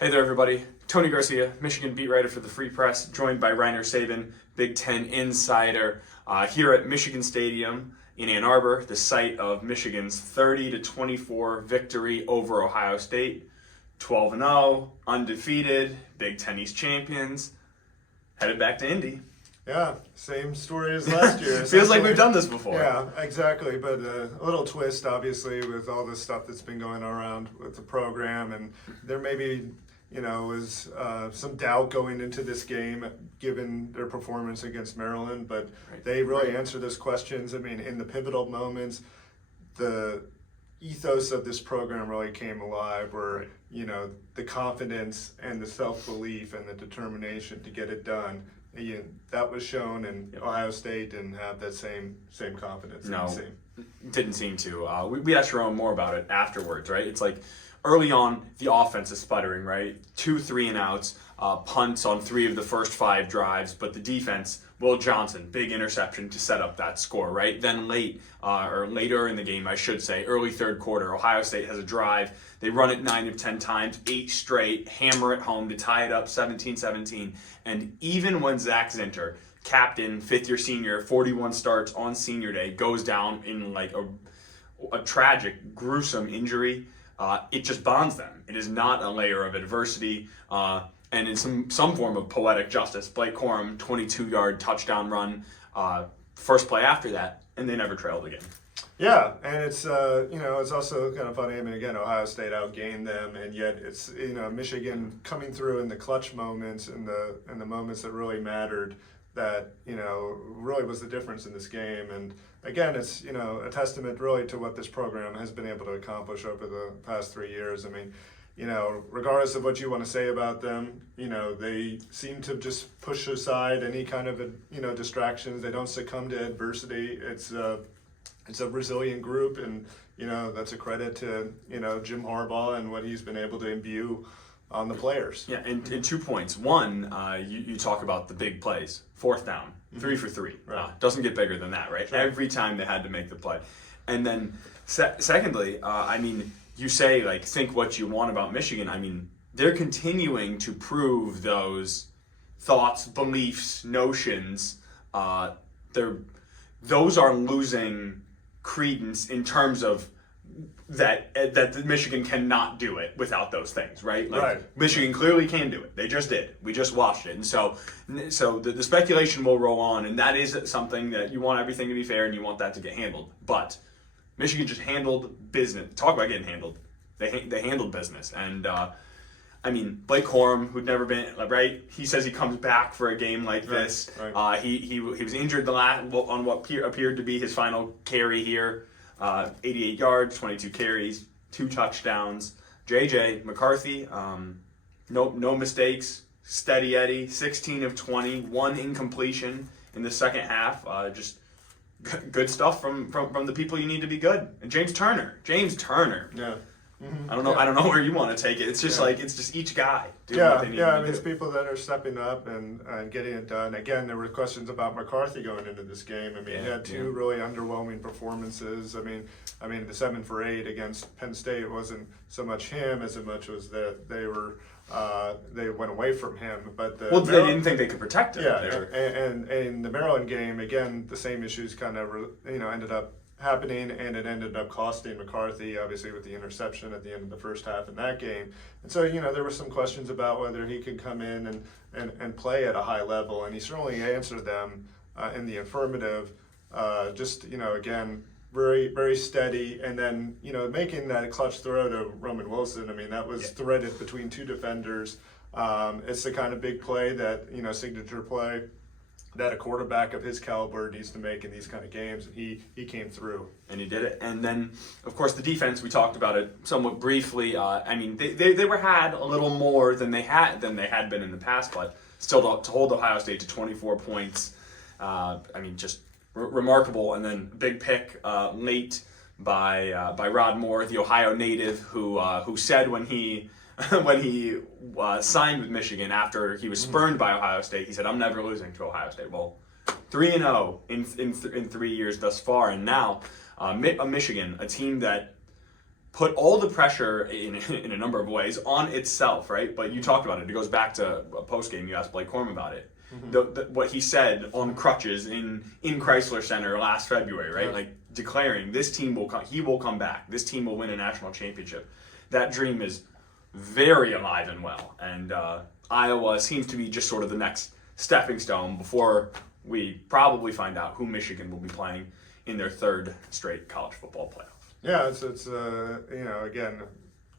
Hey there, everybody. Tony Garcia, Michigan beat writer for the Free Press, joined by Sabin, Big Ten insider, here at Michigan Stadium in Ann Arbor, the site of Michigan's 30-24 victory over Ohio State. 12-0, undefeated, Big Ten East champions, headed back to Indy. Yeah, same story as last year. Feels like we've done this before. Yeah, exactly. But a little twist, obviously, with all this stuff that's been going around with the program, and there maybe was some doubt going into this game given their performance against Maryland. But they really answered those questions. I mean, in the pivotal moments, the ethos of this program really came alive, where the confidence and the self-belief and the determination to get it done. That was shown, and Ohio State didn't have that same confidence. No, didn't seem to. We asked Jerome more about it afterwards, right? It's like early on, the offense is sputtering, right? 2 3-and-outs, punts on 3 of the first 5 drives, but the defense, Will Johnson, big interception to set up that score, right? Then later in the game, I should say, early third quarter, Ohio State has a drive. They run it 9 of 10 times, 8 straight, hammer it home to tie it up 17-17. And even when Zach Zinter, captain, fifth-year senior, 41 starts on senior day, goes down in like a tragic, gruesome injury, it just bonds them. It is not a layer of adversity. And in some form of poetic justice, Blake Corum, 22-yard touchdown run, first play after that, and they never trailed again. Yeah, and it's it's also kind of funny. I mean, again, Ohio State outgained them, and yet it's Michigan coming through in the clutch moments and the moments that really mattered. That really was the difference in this game. And again, it's a testament really to what this program has been able to accomplish over the past 3 years. I mean, regardless of what you want to say about them, they seem to just push aside any kind of distractions. They don't succumb to adversity. It's a resilient group, and that's a credit to Jim Harbaugh and what he's been able to imbue on the players. Yeah, and 2 points. One, you talk about the big plays. 4th down, 3 for 3. Right. Doesn't get bigger than that, right? Sure. Every time they had to make the play. And then secondly, you say, like, think what you want about Michigan. I mean, they're continuing to prove those thoughts, beliefs, notions. Those are losing credence in terms of that Michigan cannot do it without those things, right? Like, right. Michigan clearly can do it. They just did. We just watched it. And so the speculation will roll on, and that is something that you want everything to be fair and you want that to get handled. But Michigan just handled business. Talk about getting handled. They handled business. And Blake Corum, who'd never been, right? He says he comes back for a game like this. Right. He was injured on what appeared to be his final carry here. 88 yards, 22 carries, 2 touchdowns. JJ McCarthy, no mistakes. Steady Eddie, 16 of 20, 1 incompletion in the second half. Just good stuff from the people you need to be good. And James Turner. Yeah. Mm-hmm. I don't know where you want to take it. It's just it's just each guy doing what they need to do. It's people that are stepping up and getting it done. Again, there were questions about McCarthy going into this game. I mean, he had 2 really underwhelming performances. I mean, the 7 for 8 against Penn State wasn't so much him as much as that they went away from him. But they didn't think they could protect him. And in the Maryland game, again, the same issues kind of ended up happening, and it ended up costing McCarthy, obviously, with the interception at the end of the first half in that game. And so, there were some questions about whether he could come in and play at a high level, and he certainly answered them in the affirmative. Again, very, very steady, and then, making that clutch throw to Roman Wilson. I mean, that was threaded between 2 defenders. It's the kind of big play that, signature play that a quarterback of his caliber needs to make in these kind of games, and he came through. And he did it. And then, of course, the defense, we talked about it somewhat briefly. They were had a little more than they had been in the past, but still to hold Ohio State to 24 points, just remarkable. And then big pick late by Rod Moore, the Ohio native, who said when he signed with Michigan after he was spurned by Ohio State, he said, "I'm never losing to Ohio State." Well, 3-0 in 3 years thus far, and now Michigan, a team that put all the pressure in a number of ways on itself, right? But you talked about it. It goes back to a post game. You asked Blake Corum about it. What he said on crutches in Chrysler Center last February, right? Like declaring this team will come. He will come back. This team will win a national championship. That dream is very alive and well. And Iowa seems to be just sort of the next stepping stone before we probably find out who Michigan will be playing in their third straight college football playoff. Yeah, it's again,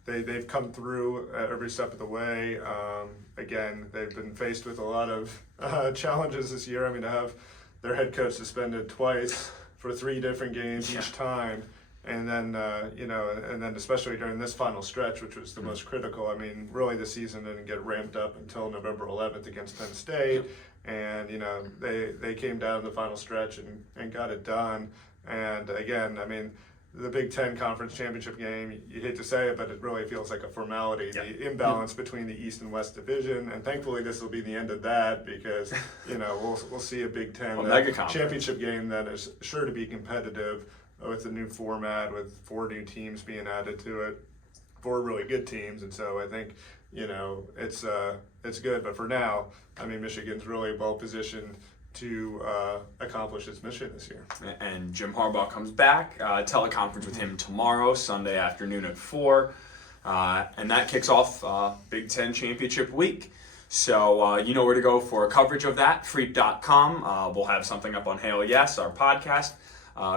they've come through at every step of the way. Again, they've been faced with a lot of challenges this year. I mean, to have their head coach suspended twice for 3 different games each time, and then and then especially during this final stretch, which was the most critical. I mean, really, the season didn't get ramped up until November 11th against Penn State, and they came down in the final stretch and got it done. And again, I mean, the Big Ten Conference Championship game, you hate to say it, but it really feels like a formality. Yeah. The imbalance between the East and West Division, and thankfully this will be the end of that because, we'll see a Big Ten championship game that is sure to be competitive with the new format, with 4 new teams being added to it, 4 really good teams, and so I think, it's good. But for now, I mean, Michigan's really well positioned to accomplish its mission this year. And Jim Harbaugh comes back, teleconference with him tomorrow, Sunday afternoon at 4, and that kicks off Big Ten Championship Week. So you know where to go for coverage of that, freep.com. We'll have something up on Hail Yes, our podcast,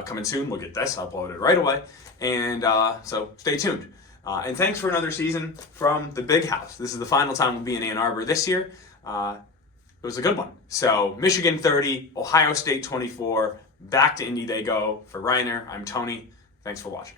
coming soon. We'll get this uploaded right away. And so stay tuned. And thanks for another season from the Big House. This is the final time we'll be in Ann Arbor this year. It was a good one. So Michigan 30, Ohio State 24, back to Indy they go. For Reiner, I'm Tony. Thanks for watching.